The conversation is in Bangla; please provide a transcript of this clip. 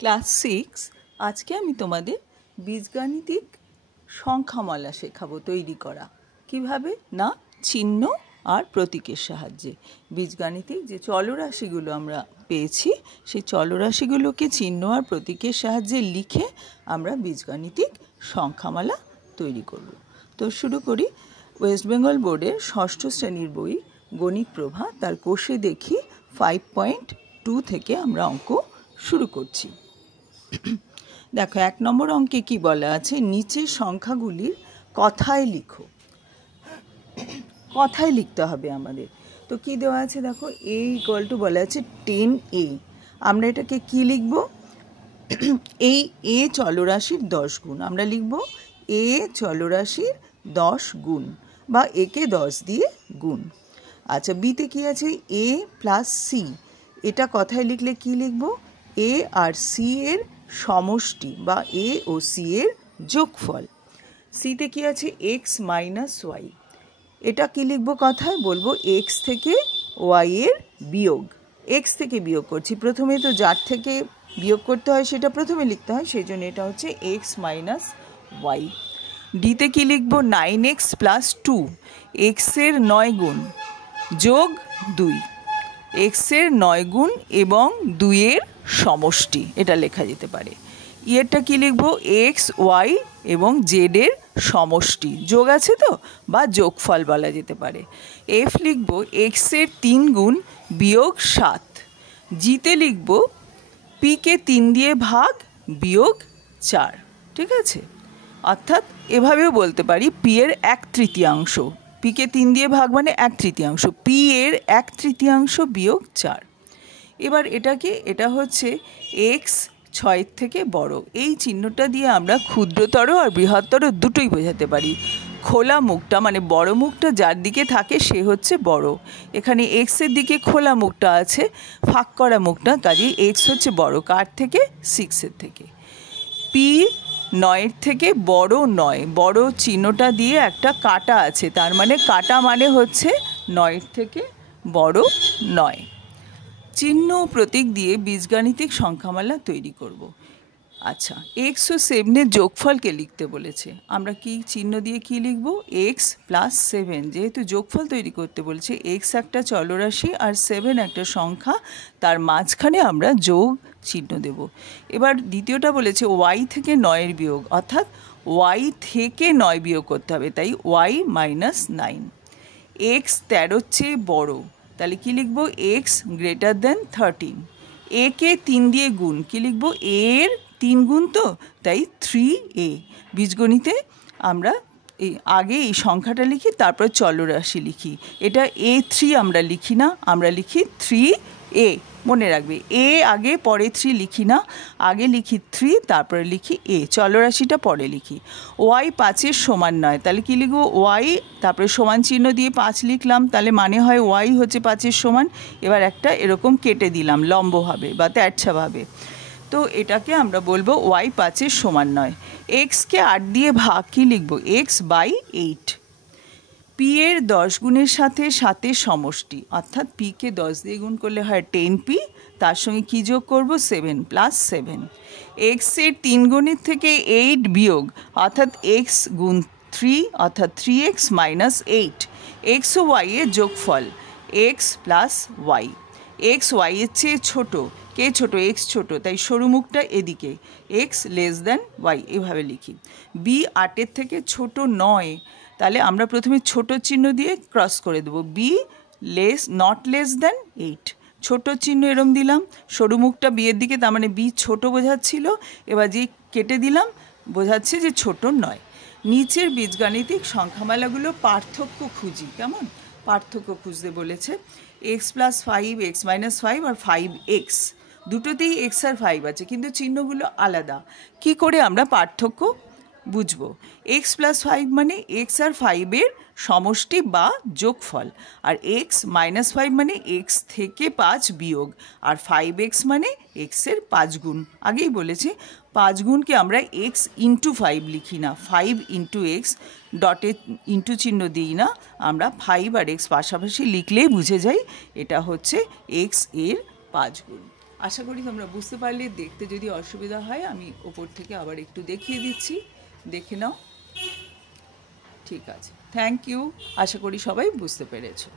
ক্লাস 6 আজকে আমি তোমাদের বীজগাণিতিক সংখ্যামালা শেখাবো তৈরি করা কিভাবে না চিহ্ন আর প্রতীকের সাহায্যে। বীজগাণিতিক যে চলরাশিগুলো আমরা পেয়েছি সেই চলরাশিগুলোকে চিহ্ন আর প্রতীকের সাহায্যে লিখে আমরা বীজগাণিতিক সংখ্যামালা তৈরি করব। তো শুরু করি। ওয়েস্ট বেঙ্গল বোর্ডের ষষ্ঠ শ্রেণীর বই গণিত প্রভা তার কোষে দেখি 5.2 থেকে আমরা অঙ্ক শুরু করছি। দেখো 1 নম্বর অঙ্কে কি বলা আছে, নিচের সংখ্যাগুলির কথায় লিখো। কথায় লিখতে হবে আমাদের। তো কি দেওয়া আছে দেখো, a = বলা আছে 10a। আমরা এটাকে কি লিখব, এই a চলরাশির 10 গুণ আমরা লিখব a চলরাশির 10 গুণ বা a কে 10 দিয়ে গুণ। আচ্ছা বিতে কি আছে, a + c। এটা কথায় লিখলে কি লিখব, a আর c এর সমষ্টি বা a ও c এর যোগফল। সিতে কি আছে, x - y। এটা কি লিখব কথায়, বলবো x থেকে y এর বিয়োগ। x থেকে বিয়োগ করছি, প্রথমে তো যার থেকে বিয়োগ করতে হয় সেটা প্রথমে লিখতে হয়, সেই জন্য এটা হচ্ছে x - y। ডিতে কি লিখব, 9x + 2। x এর 9 গুণ যোগ 2, x এর 9 গুণ এবং 2 এর সমষ্টি, এটা লেখা যেতে পারে। ইয়েরটা কি লিখব, x y এবং z এর সমষ্টি, যোগ আছে তো বা যোগফল বলা যেতে পারে। এফ লিখব x এর 3 গুণ বিয়োগ 7। জিতে লিখব p কে 3 দিয়ে ভাগ বিয়োগ 4। ঠিক আছে, অর্থাৎ এভাবেও বলতে পারি p এর 1/3। p কে 3 দিয়ে ভাগ মানে 1/3, p এর 1/3 বিয়োগ 4। এবার এটা হচ্ছে x 6 থেকে বড়। এই চিহ্নটা দিয়ে আমরা ক্ষুদ্রতর আর বৃহত্তর দুটোই বোঝাতে পারি। খোলা মুখটা মানে বড় মুখটা যার দিকে থাকে সে হচ্ছে বড়। এখানে x এর দিকে খোলা মুখটা আছে, ফাঁক করা মুখটা, কাজেই x হচ্ছে বড় কার থেকে, 6 এর থেকে। p 9 থেকে বড় নয়, বড় চিহ্নটা দিয়ে একটা কাটা আছে, তার মানে কাটা মানে হচ্ছে 9 থেকে বড় নয়। চিহ্ন ও প্রতীক দিয়ে বীজগাণিতিক সংখ্যামালা তৈরি করব। আচ্ছা, x ও 7 এর যোগফলকে লিখতে বলেছে। আমরা কি চিহ্ন দিয়ে কি লিখব, x + 7। যেহেতু যোগফল তৈরি করতে বলেছে, x একটা চলরাশি আর 7 একটা সংখ্যা, তার মাঝখানে আমরা যোগ চিহ্ন দেব। এবার দ্বিতীয়টা বলেছে y থেকে 9 এর বিয়োগ, অর্থাৎ y থেকে 9 বিয়োগ করতে হবে, তাই y - 9। x 13 চেয়ে বড়, তাহলে কি লিখব, x > 13। a কে 3 দিয়ে গুণ, কি লিখব, a এর 3 গুণ, তো তাই 3a। বীজগণিতে আমরা আগে এই সংখ্যাটা লিখি, তারপর চলরাশি লিখি। এটা a3 আমরা লিখি না, আমরা লিখি 3a। মনে রাখবে, a আগে পরে 3 লিখি না, আগে লিখি 3 তারপরে লিখি a, চলরাশিটা পরে লিখি। y 5 এর সমান নয়, তাহলে কি লিখব, y তারপরে সমান চিহ্ন দিয়ে 5 লিখলাম, তাহলে মানে হয় y হচ্ছে 5 এর সমান। এবার একটা এরকম কেটে দিলাম লম্বভাবে বা তেরছাভাবে, তো এটাকে আমরা বলবো y 5 এর সমান নয়। x কে 8 দিয়ে ভাগ, কি লিখব, x/8। p এর 10 গুণের সাথে 7 এর সমষ্টি, অর্থাৎ p কে 10 দিয়ে গুণ করলে হয় 10p, তার সঙ্গে কি যোগ করব, 7 + 7। x এর 3 গুণের থেকে 8 বিয়োগ, অর্থাৎ x গুণ 3, অর্থাৎ 3x - 8। x ও y এর যোগফল x + y। x y এর চেয়ে ছোট, কে ছোট, x ছোট, তাই সরু মুখটা এদিকে, x y এভাবে লিখি। b 8 এর থেকে ছোট নয়, তাহলে আমরা প্রথমে ছোট চিহ্ন দিয়ে ক্রস করে দেবো, b <= 8। ছোট চিহ্ন এরম দিলাম, সরু মুখটা b এর দিকে, তার মানে b ছোট বোঝাচ্ছিল। এবার যে কেটে দিলাম বোঝাচ্ছে যে ছোট নয়। নিচের বীজগাণিতিক সংখ্যামালাগুলো পার্থক্য খুঁজি। কেমন পার্থক্য খুঁজতে বলেছে, x + 5, x - 5 আর 5x, দুটোতেই x আর 5 আছে, কিন্তু চিহ্নগুলো আলাদা। কি করে আমরা পার্থক্য বুঝবো, x + 5 মানে x আর 5 এর সমষ্টি বা যোগফল, আর x - 5 মানে x থেকে 5 বিয়োগ, আর 5x মানে x এর 5 গুণ। আগেই বলেছি 5 গুণকে আমরা x × 5 লিখি না, 5 × x, ডটে ইন্টু চিহ্ন দিই না, আমরা 5 আর x পাশাপাশি লিখলেই বুঝে যাই এটা হচ্ছে x এর 5 গুণ। আশা করি তোমরা বুঝতে পারলে। দেখতে যদি অসুবিধা হয় আমি ওপর থেকে আবার একটু দেখিয়ে দিচ্ছি, দেখে নাও। ঠিক আছে, থ্যাংক ইউ। আশা করি সবাই বুঝতে পেরেছো।